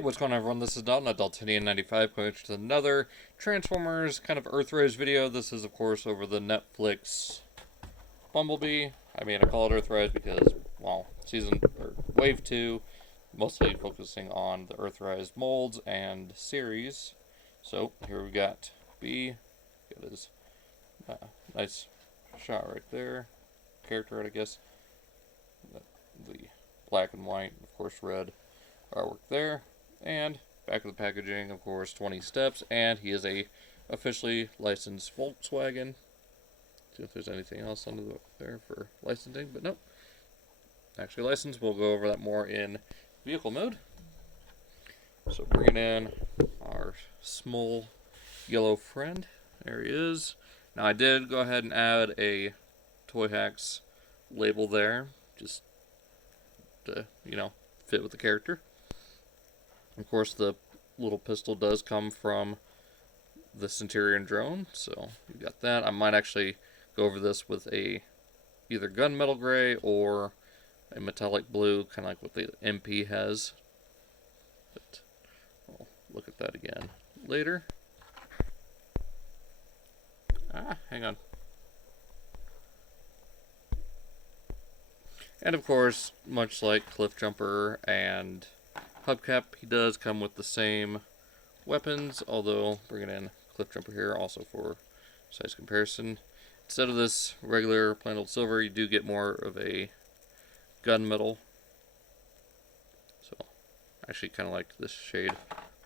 What's going on, everyone? This is Dalton, Adultinian95, coming to another Transformers kind of Earthrise video. This is, of course, over the Netflix Bumblebee. I mean, I call it Earthrise because, well, Wave 2, mostly focusing on the Earthrise molds and series. So, here we got B. Got his nice shot right there. Character, I guess. The black and white, of course, red artwork there. And back of the packaging, of course, 20 steps, and he is a officially licensed Volkswagen. See if there's anything else under there for licensing, but nope. Actually licensed. We'll go over that more in vehicle mode. So bringing in our small yellow friend. There he is. Now I did go ahead and add a Toy Hacks label there, just to, fit with the character. Of course, the little pistol does come from the Centurion drone, so you got that. I might actually go over this with a either gunmetal gray or a metallic blue, kind of like what the MP has. But we'll look at that again later. Hang on. And of course, much like Cliff Jumper and Hubcap, he does come with the same weapons, although bringing in Cliff Jumper here also for size comparison. Instead of this regular plain old silver, you do get more of a gunmetal. So, I actually kind of like this shade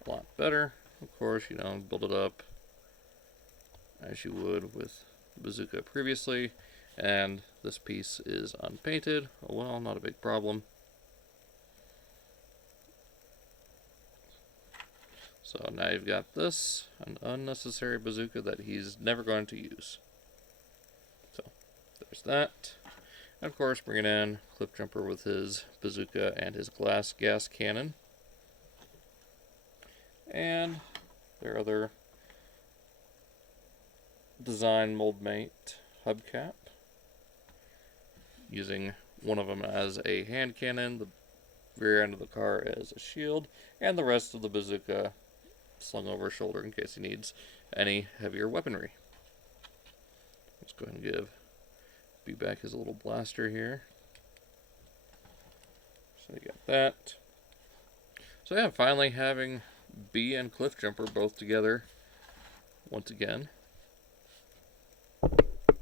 a lot better. Of course, build it up as you would with the bazooka previously. And this piece is unpainted. Oh well, not a big problem. So now you've got this, an unnecessary bazooka that he's never going to use. So there's that. And of course, bringing in Cliff Jumper with his bazooka and his glass gas cannon. And their other design mold mate, Hubcap. Using one of them as a hand cannon, the rear end of the car as a shield, and the rest of the bazooka slung over his shoulder in case he needs any heavier weaponry. Let's go ahead and give B back his little blaster here. So you got that. So yeah, finally having B and Cliff Jumper both together once again.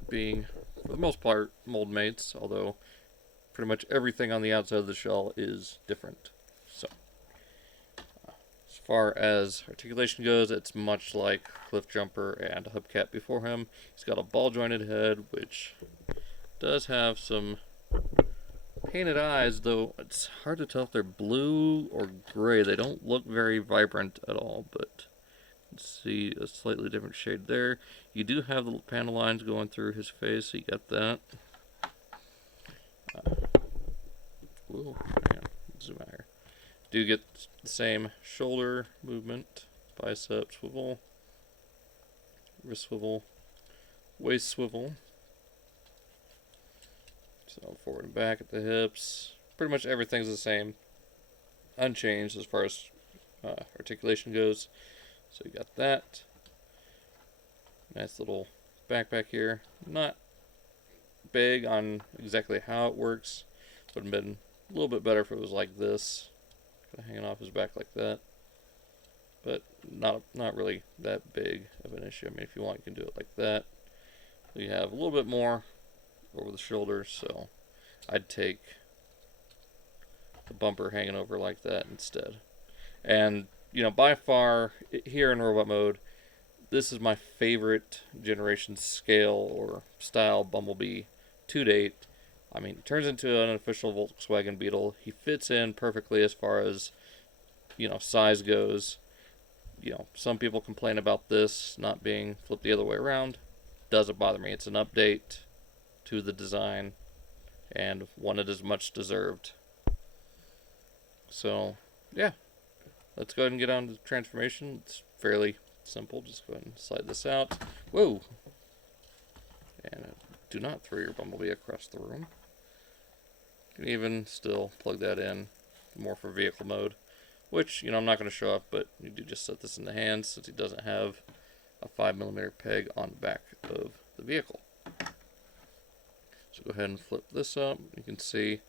Being, for the most part, mold mates, although pretty much everything on the outside of the shell is different. So as far as articulation goes, it's much like Cliff Jumper and Hubcap before him. He's got a ball-jointed head, which does have some painted eyes, though it's hard to tell if they're blue or gray. They don't look very vibrant at all, but let's see a slightly different shade there. You do have the panel lines going through his face, so you got that. Whoa, hang on, zoom out here. Do get the same shoulder movement, bicep swivel, wrist swivel, waist swivel. So forward and back at the hips. Pretty much everything's the same, unchanged as far as articulation goes. So you got that. Nice little backpack here. Not big on exactly how it works. Would have been a little bit better if it was like this, kind of hanging off his back like that. But not really that big of an issue. I mean, if you want, you can do it like that. So you have a little bit more over the shoulders, so I'd take the bumper hanging over like that instead. And by far, here in robot mode, this is my favorite generation scale or style Bumblebee to date. I mean, it turns into an official Volkswagen Beetle. He fits in perfectly as far as, size goes. Some people complain about this not being flipped the other way around. Doesn't bother me. It's an update to the design, and one that is much deserved. So, yeah. Let's go ahead and get on to the transformation. It's fairly simple. Just go ahead and slide this out. Whoa! And do not throw your Bumblebee across the room. You can even still plug that in more for vehicle mode. which, you know, I'm not going to show up, but you do just set this in the hands since he doesn't have a 5mm peg on the back of the vehicle. So go ahead and flip this up. You can see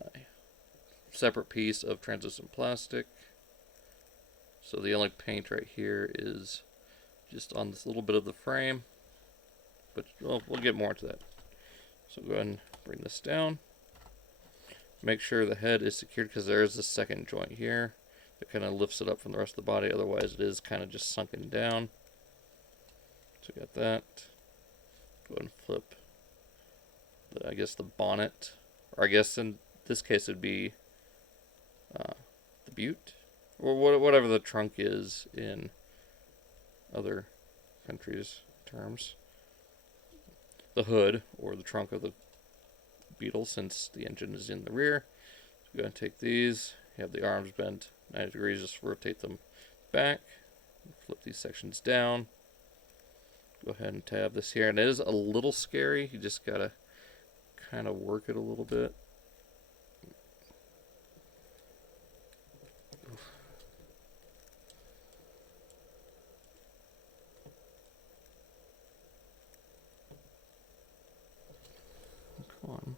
a separate piece of translucent plastic. So the only paint right here is just on this little bit of the frame, but we'll get more into that. So go ahead and bring this down. Make sure the head is secured because there is a second joint here that kind of lifts it up from the rest of the body. Otherwise, it is kind of just sunken down. So we got that. Go ahead and flip, I guess, the bonnet. Or I guess in this case, it would be the butte. Or whatever the trunk is in other countries' terms. The hood, or the trunk of the Beetle, since the engine is in the rear. So we're going to take these, you have the arms bent 90 degrees, just rotate them back, flip these sections down, go ahead and tab this here, and it is a little scary, you just got to kind of work it a little bit. Come on.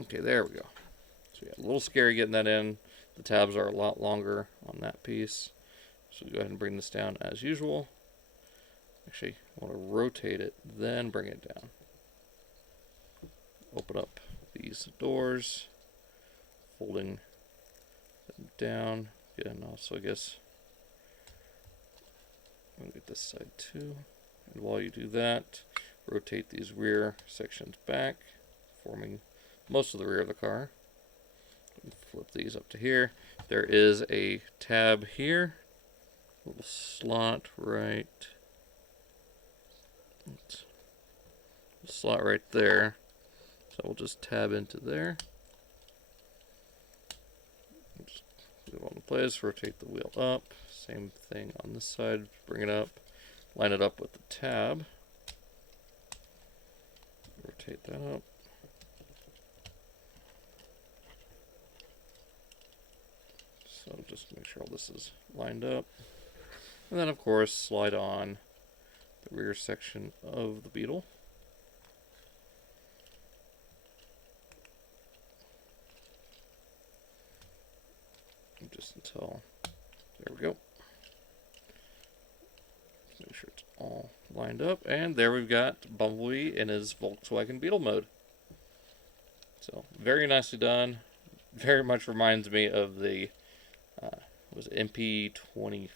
Okay, there we go. So yeah, a little scary getting that in. The tabs are a lot longer on that piece. So go ahead and bring this down as usual. Actually, I want to rotate it, then bring it down. Open up these doors, folding them down. Yeah, and also I guess I'm going to get this side too. And while you do that, rotate these rear sections back, forming most of the rear of the car. Flip these up to here. There is a tab here, a little slot right there. So we'll just tab into there. Just put it on the place, rotate the wheel up. Same thing on this side, bring it up, line it up with the tab. Rotate that up. So just make sure all this is lined up. And then of course slide on the rear section of the Beetle. Just until, there we go. Just make sure it's all lined up. And there we've got Bumblebee in his Volkswagen Beetle mode. So very nicely done. Very much reminds me of the was it MP25?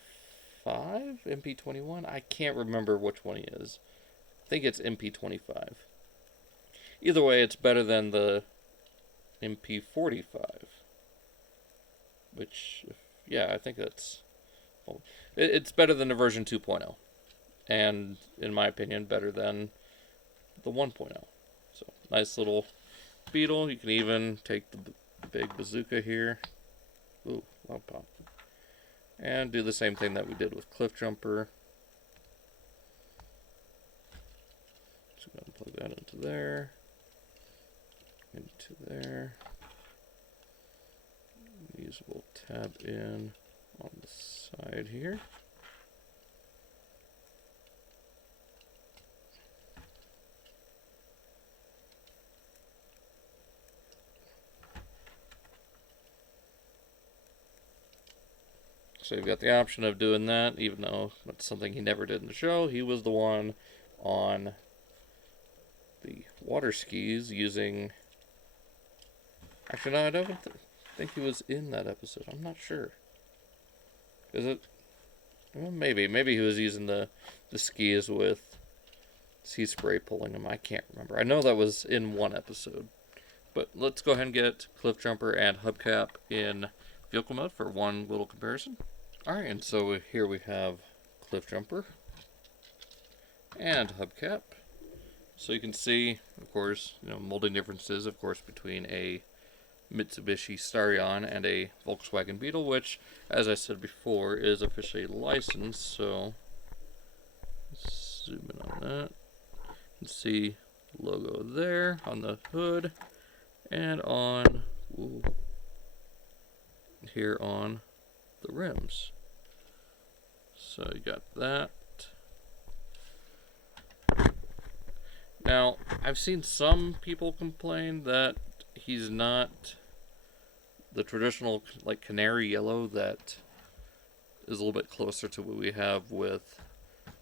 MP21? I can't remember which one he is. I think it's MP25. Either way, it's better than the MP45. Which, yeah, I think that's... Well, it's better than the version 2.0. And, in my opinion, better than the 1.0. So, nice little Beetle. You can even take the big bazooka here. Ooh, loud pop. And do the same thing that we did with Cliff Jumper. So go ahead and plug that into there. Into there. These will tab in on the side here. So you've got the option of doing that, even though that's something he never did in the show. He was the one on the water skis using... Actually, no, I don't think he was in that episode. I'm not sure. Is it? Well, maybe. Maybe he was using the skis with sea spray pulling them. I can't remember. I know that was in one episode. But let's go ahead and get Cliff Jumper and Hubcap in vehicle mode for one little comparison. Alright, and so here we have Cliff Jumper and Hubcap. So you can see, of course, molding differences, of course, between a Mitsubishi Starion and a Volkswagen Beetle, which, as I said before, is officially licensed. So let's zoom in on that. You can see the logo there on the hood and on Ooh. Here on the rims. So you got that. Now, I've seen some people complain that he's not the traditional like canary yellow that is a little bit closer to what we have with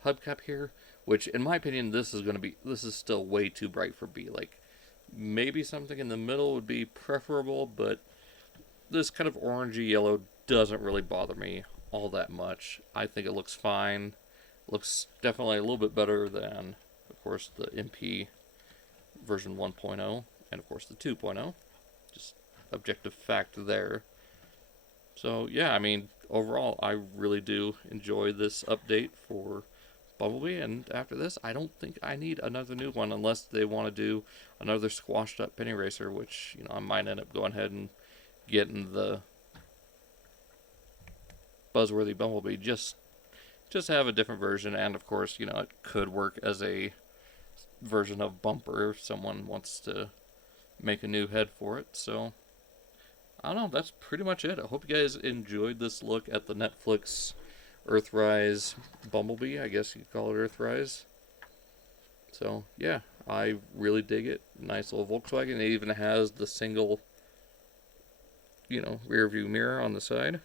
Hubcap here, which in my opinion this is still way too bright for B. Like maybe something in the middle would be preferable, but this kind of orangey yellow doesn't really bother me all that much. I think it looks fine. Looks definitely a little bit better than, of course, the MP version 1.0 and of course the 2.0. Just objective fact there. So yeah, I mean, overall, I really do enjoy this update for Bumblebee, and after this, I don't think I need another new one unless they want to do another squashed up penny racer, which, you know, I might end up going ahead and getting the buzzworthy Bumblebee just have a different version, and of course, you know, it could work as a version of Bumper if someone wants to make a new head for it. So I don't know, that's pretty much it. I hope you guys enjoyed this look at the Netflix Earthrise Bumblebee. I guess you could call it Earthrise. So yeah, I really dig it. Nice little Volkswagen. It even has the single, you know, rear view mirror on the side,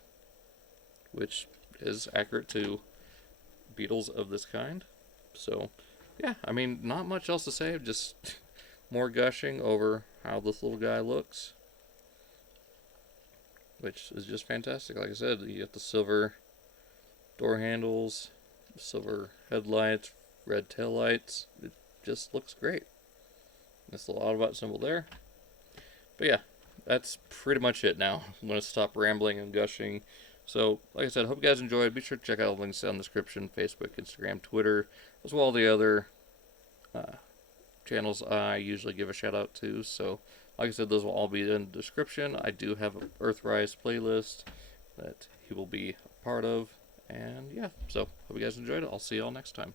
which is accurate to Beetles of this kind. So yeah, I mean, not much else to say. Just more gushing over how this little guy looks, which is just fantastic. Like I said, you get the silver door handles, silver headlights, red tail lights. It just looks great. This little Autobot symbol there. But yeah, that's pretty much it now. I'm going to stop rambling and gushing. So, like I said, hope you guys enjoyed. Be sure to check out the links down in the description: Facebook, Instagram, Twitter, as well as the other channels I usually give a shout out to. So, like I said, those will all be in the description. I do have an Earthrise playlist that he will be a part of. And yeah, so hope you guys enjoyed it. I'll see y'all next time.